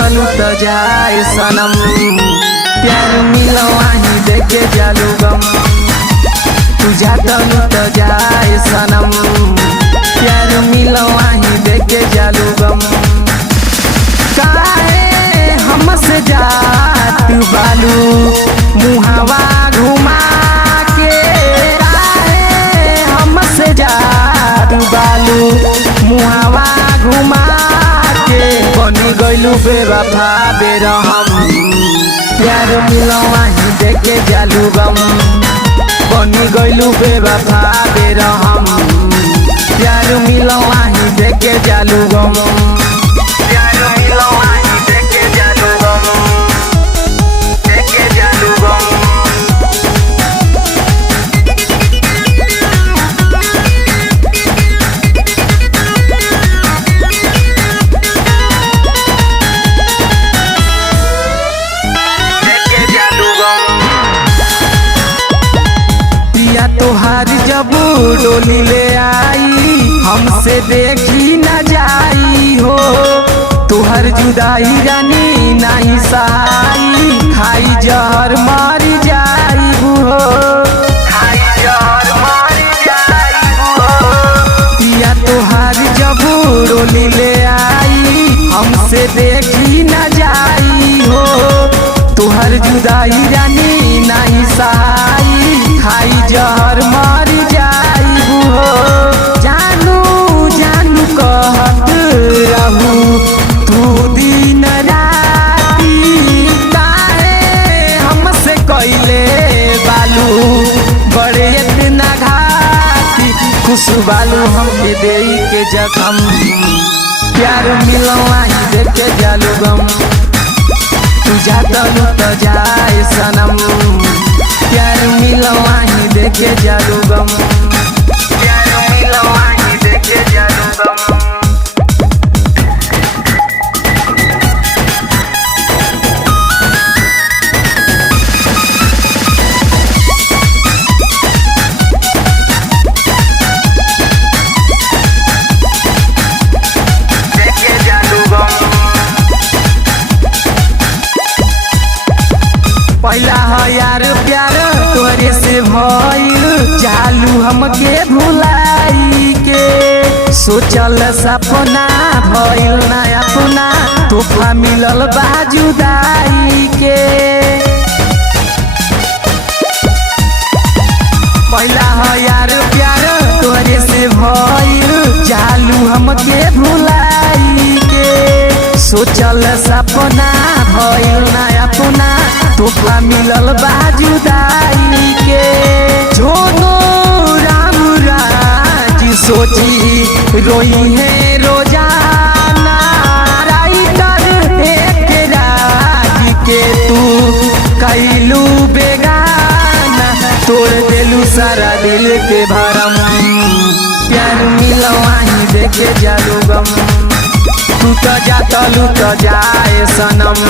जातलू त जाए सनम, प्यार मिलो वहीं देखे जालू गम। तू जातलू त जाए सनम, प्यार मिलो वहीं देखे जालू गम। काहे हमसे जात बालू मुहावा घुमा के, काहे हमसे जात बालू मुहावा घुमा के। बनी गइलू बेवफा बेरहम, प्यार मिलो वहीं देखे जालू गम। बनी गइलू बेवफा बेरहम, प्यार मिलो वहीं देखे जालू गम। प्यार मिलो वहीं देखे जालू गम, देखे जालू गम। तोहार जब डोली ले आई, हमसे देखी न जाई हो। तोहर जुदाई रानी नहीं सहाई, खाई जहर मर जाई हो, खाई जहर मर जाई हो। पिया तोहार जब डोली ले आई, हमसे देखी न जाई हो। तोहर जुदाई रानी नहीं सहाई, खाई जहर मर जाई हो। जानू जानू कहत रहू तू दिन राती, काहे हमसे कइले बालू बड़े इतना घाती। खुश बालू हमके देई के जखम, प्यार मिलो वहीं देखे जालू गम। तू जातलू त जाए सनम, प्यार मिलो वहीं देखे जालू गम। प्यार मिलो वहीं देखे जालू गम। देखे जालू गम। पहला है यार प्यार तोरे से भइल, जालू हमके भुलाई के। सोचल सपना भइल ना अपना, तोहफा मिलल बा जुदाई के। पहला है यार प्यार तोरे से भइल, जालू हमके भुलाई के। सोचल सपना भइल ना अपना, तोहफा मिलल बा जुदाई के। जोनो राम राज सोची रोई है रोजाना, राइटर एक राज के तू कैलू बेगाना। तोड़ देलू सारा दिल के भरम, प्यार मिलो वहीं देखे जालू गम। तू तो जातलू त जाए सनम,